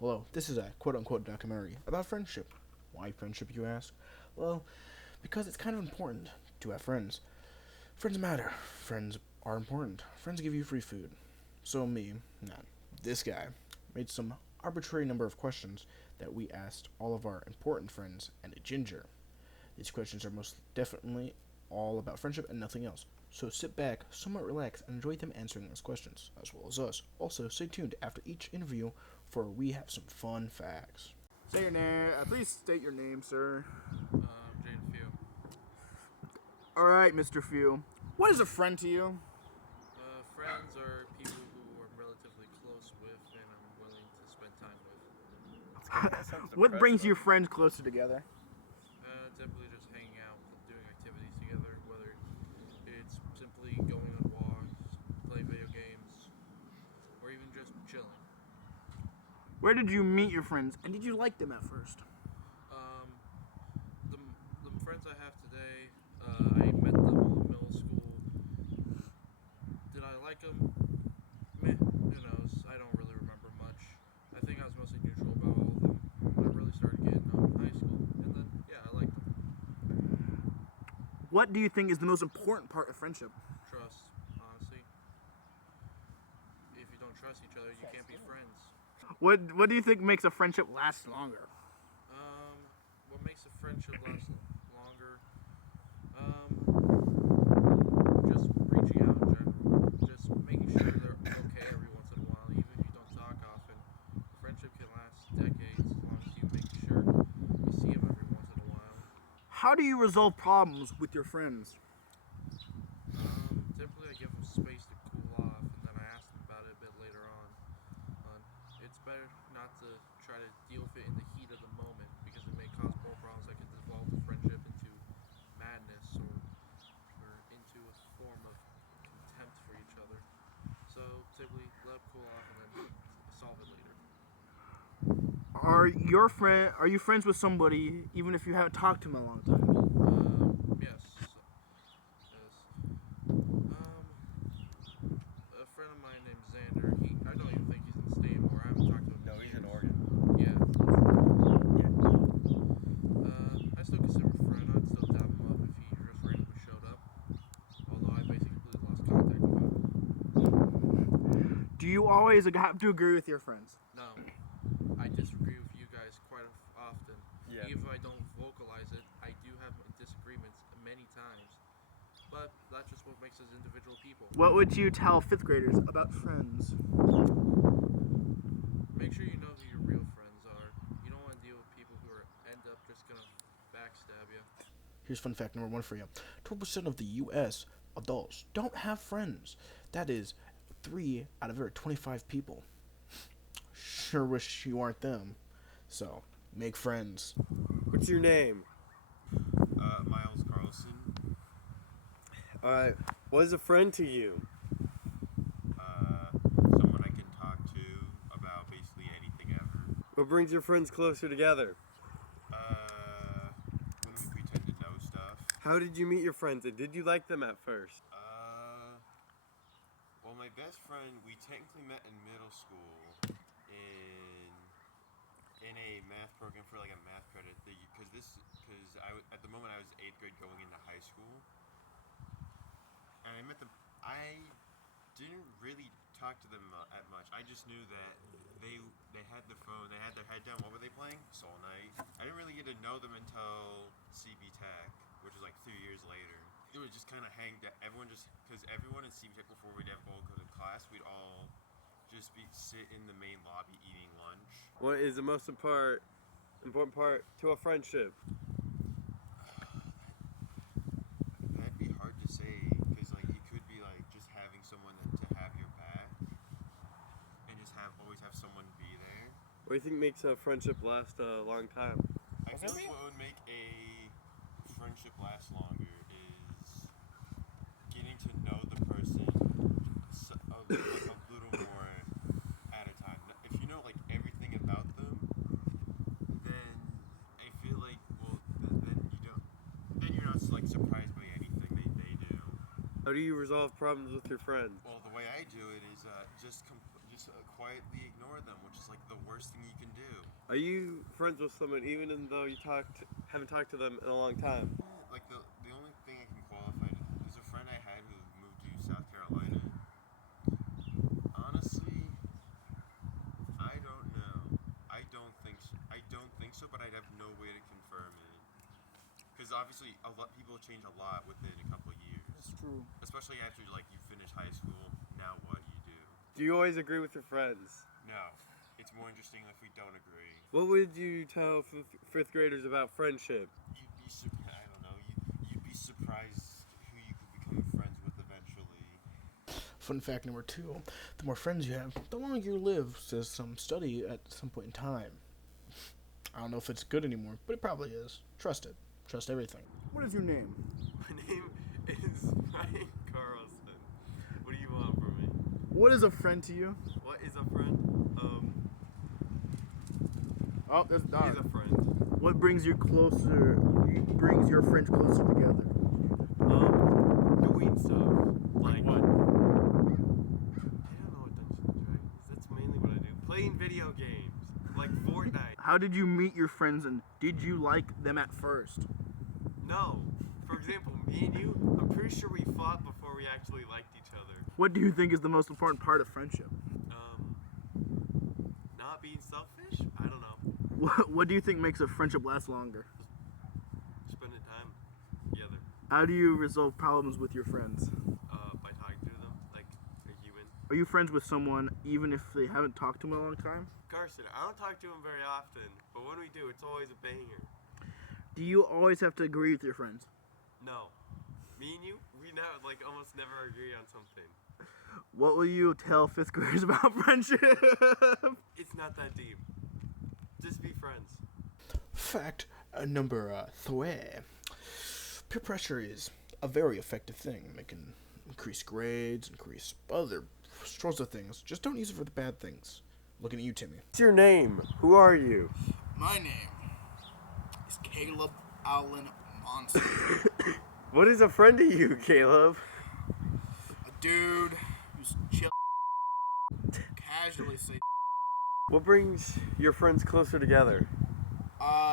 Hello, this is a quote unquote documentary about friendship. Why friendship, you ask? Well, because it's kind of important to have friends. Friends matter. Friends are important. Friends give you free food. So, not this guy, made some arbitrary number of questions that we asked all of our important friends and a ginger. These questions are most definitely all about friendship and nothing else. So sit back, somewhat relaxed, and enjoy them answering those questions, as well as us. Also, stay tuned after each interview for we have some fun facts. Say your name. Please state your name, sir. Jane Few. All right, Mr. Few. What is a friend to you? Friends are people who I'm relatively close with and I'm willing to spend time with. What brings your friends closer together? Typically just hanging out, doing activities together, whether it's simply going on walks, playing video games, or even just chilling. Where did you meet your friends, and did you like them at first? Um, the, the friends I have today, I met them all in middle school. Did I like them? Meh, who knows? I don't really remember much. I think I was mostly neutral about all of them. I really started getting to know them in high school, and then, yeah, I liked them. What do you think is the most important part of friendship? Trust, honestly. If you don't trust each other, you can't be friends. What do you think makes a friendship last longer? What makes a friendship last longer? Um, just reaching out in general. Just making sure they're okay every once in a while, even if you don't talk often. A friendship can last decades as long as you make sure you see them every once in a while. How do you resolve problems with your friends? Typically, I give them space to cool off, and then I ask them about it a bit later on. It's better not to try to deal with it in the heat of the moment because it may cause more problems that could devolve the friendship into madness or into a form of contempt for each other. So typically, let them cool off and then solve it later. Are you friends with somebody even if you haven't talked to them in a long time? Yes, yes. Um, a friend of mine named Xander. I don't even think he's in the state anymore. I haven't talked to him. No, In he's in years. Oregon. Yeah. I still consider him a friend. I'd still dap him up if he just randomly showed up. Although I basically lost contact with him. Do you always have to agree with your friends? No, I disagree with you guys quite often. Yeah. Even if I don't vocalize it, I do have my disagreements many times. But that's just what makes us individual people. What would you tell fifth graders about friends? Make sure you know who your real friends are. You don't want to deal with people who end up just gonna backstab you. Here's fun fact number one for you: 12% of the U.S. adults don't have friends. That is 3 out of every 25 people. Sure wish you aren't them. So, make friends. What's your name? Miles Carlson. Alright. What is a friend to you? Someone I can talk to about basically anything ever. What brings your friends closer together? When we pretend to know stuff. How did you meet your friends and did you like them at first? Well, my best friend, we technically met in middle school in a math program for like a math credit. At the moment I was 8th grade going into high school, and I met them. I didn't really talk to them at much. I just knew that they had the phone, they had their head down. What were they playing? Soul Knight. I didn't really get to know them until CB Tech, which was like 3 years later. It was just kind of because everyone in CB Tech before we'd all go to class, we'd all just sit in the main lobby eating lunch. What is the most important part to a friendship? That'd be hard to say because like it could be like just having someone to have your back and just always have someone be there. What do you think makes a friendship last a long time? I feel like what would make a friendship last longer is getting to know the person a little more at a time. If you know like everything about them, then I feel like then you're not like surprised by anything they do. How do you resolve problems with your friends? Well, the way I do it is just quietly ignore them, which is like the worst thing you can Are you friends with someone even though you haven't talked to them in a long time? Like the only thing I can qualify is a friend I had who moved to South Carolina. Honestly, I don't know. I don't think so, but I'd have no way to confirm it. Because obviously, a lot people change a lot within a couple of years. It's true. Especially after like you finish high school. Now what you do? Do you always agree with your friends? No, it's more interesting if we don't agree. What would you tell fifth graders about friendship? I don't know. You'd be surprised who you could become friends with eventually. Fun fact number 2, the more friends you have, the longer you live, says some study at some point in time. I don't know if it's good anymore, but it probably is. Trust it. Trust everything. What is your name? My name is Ryan Carlson. What do you want from me? What is a friend to you? What is a friend? Oh, there's a dog. He's a friend. What brings your friends closer together? Doing stuff. Like what? I don't know what Dungeons and Dragons. That's mainly what I do. Playing video games. Like Fortnite. How did you meet your friends, and did you like them at first? No. For example, me and you, I'm pretty sure we fought before we actually liked each other. What do you think is the most important part of friendship? Not being selfish? I don't know. What do you think makes a friendship last longer? Spending time together. How do you resolve problems with your friends? By talking to them, like a human. Are you friends with someone even if they haven't talked to them in a long time? Carson, I don't talk to him very often, but when we do, it's always a banger. Do you always have to agree with your friends? No. Me and you, we now like almost never agree on something. What will you tell 5th graders about friendship? It's not that deep. Just be friends. Fact number 3. Peer pressure is a very effective thing. It can increase grades, increase other sorts of things. Just don't use it for the bad things. Looking at you, Timmy. What's your name? Who are you? My name is Caleb Allen Monson. What is a friend to you, Caleb? A dude who's chill, casually say, What brings your friends closer together?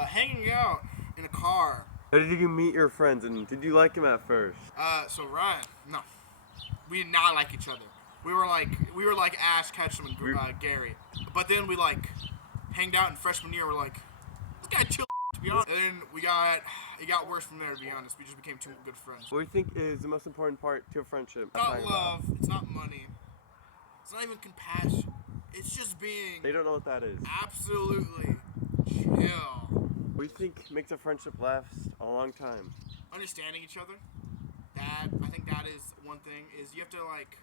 hanging out in a car. How did you meet your friends, and did you like them at first? So Ryan, no, we did not like each other. We were like Ash Ketchum and Gary, but then we like hanged out in freshman year. We're like, this guy chill, to be honest. And then it got worse from there. To be honest, we just became two good friends. What do you think is the most important part to a friendship? It's not love. It's not money. It's not even compassion. It's just being They don't know what that is. absolutely chill. What do you think makes a friendship last a long time? Understanding each other. I think that is one thing. Is you have to like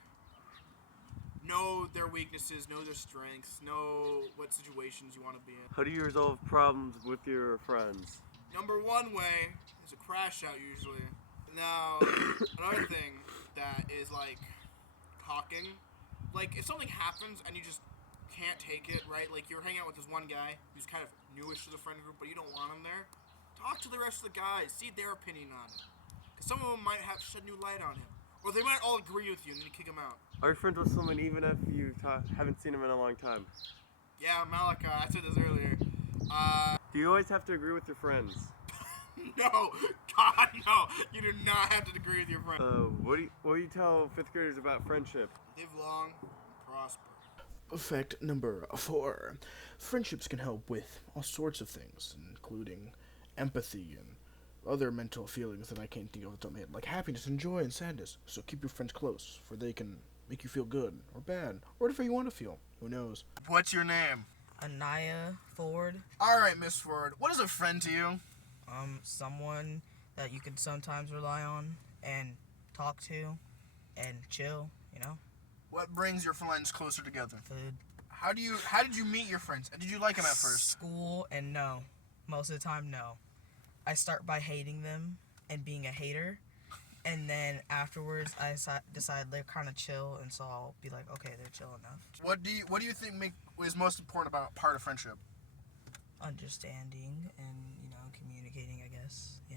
know their weaknesses, know their strengths, know what situations you want to be in. How do you resolve problems with your friends? Number one way is a crash out usually. Now, another thing that is like talking. Like if something happens and you just can't take it, right? Like you're hanging out with this one guy who's kind of newish to the friend group, but you don't want him there. Talk to the rest of the guys, see their opinion on it. Because some of them might have shed new light on him. Or they might all agree with you and then you kick him out. Are you friends with someone even if you haven't seen them in a long time? Yeah, Malachi, I said this earlier. Do you always have to agree with your friends? No, God, no. You do not have to agree with your friend. What do you tell 5th graders about friendship? Live long and prosper. Fact number 4. Friendships can help with all sorts of things, including empathy and other mental feelings that I can't think of off the top of my head, like happiness and joy and sadness. So keep your friends close, for they can make you feel good or bad, or whatever you want to feel. Who knows? What's your name? Anaya Ford. Alright, Miss Ford. What is a friend to you? Someone that you can sometimes rely on and talk to and chill, you know? What brings your friends closer together? Food. How did you meet your friends? Did you like them at first? School, and no. Most of the time, no. I start by hating them and being a hater, and then afterwards I decide they're kind of chill, and so I'll be like, okay, they're chill enough. What do you think is most important about part of friendship? Understanding and, communicating, I guess. Yeah.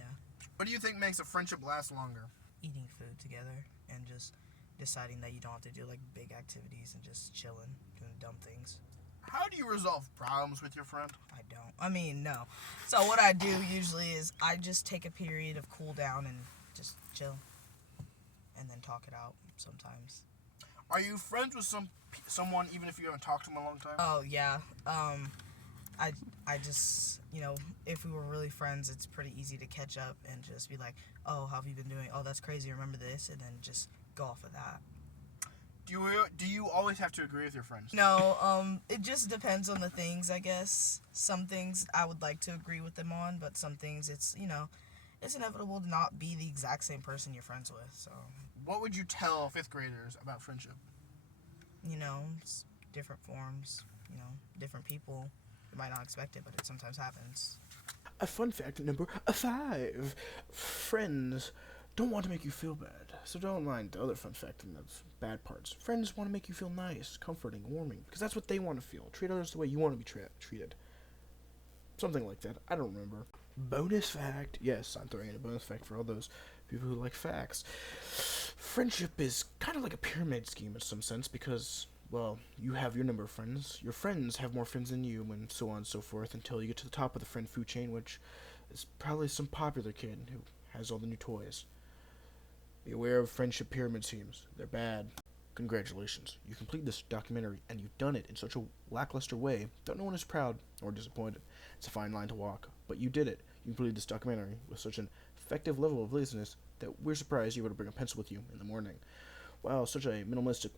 What do you think makes a friendship last longer? Eating food together and just deciding that you don't have to do like big activities and just chilling, doing dumb things. How do you resolve problems with your friend? I don't. I mean, no. So what I do usually is I just take a period of cool down and just chill, and then talk it out sometimes. Are you friends with someone even if you haven't talked to them in a long time? Oh yeah. I just, if we were really friends, it's pretty easy to catch up and just be like, oh, how have you been doing? Oh, that's crazy. Remember this, and then just go off of that. Do you always have to agree with your friends? No, it just depends on the things, I guess. Some things I would like to agree with them on, but some things it's inevitable to not be the exact same person you're friends with. So, What would you tell fifth graders about friendship? it's different forms, different people. You might not expect it, but it sometimes happens. A fun fact number 5. Friends don't want to make you feel bad, so don't mind the other fun fact and those bad parts. Friends want to make you feel nice, comforting, warming, because that's what they want to feel. Treat others the way you want to be treated. Something like that. I don't remember. Bonus fact. Yes, I'm throwing in a bonus fact for all those people who like facts. Friendship is kind of like a pyramid scheme in some sense because, well, you have your number of friends. Your friends have more friends than you, and so on and so forth until you get to the top of the friend food chain, which is probably some popular kid who has all the new toys. Be aware of friendship pyramid schemes. They're bad. Congratulations. You completed this documentary, and you've done it in such a lackluster way that no one is proud or disappointed. It's a fine line to walk, but you did it. You completed this documentary with such an effective level of laziness that we're surprised you were to bring a pencil with you in the morning. While such a minimalistic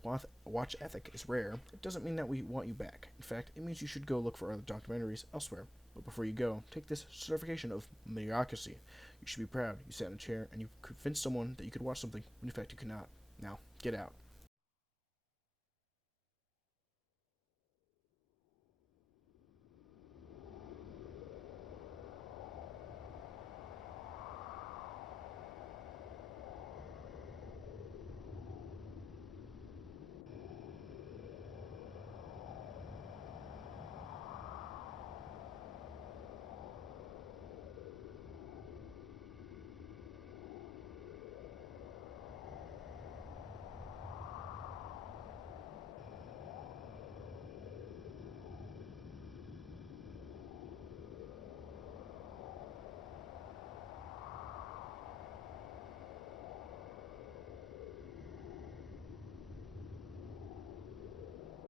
watch ethic is rare, it doesn't mean that we want you back. In fact, it means you should go look for other documentaries elsewhere. But before you go, take this certification of mediocrity. You should be proud. You sat in a chair and you convinced someone that you could watch something when in fact you could not. Now, get out.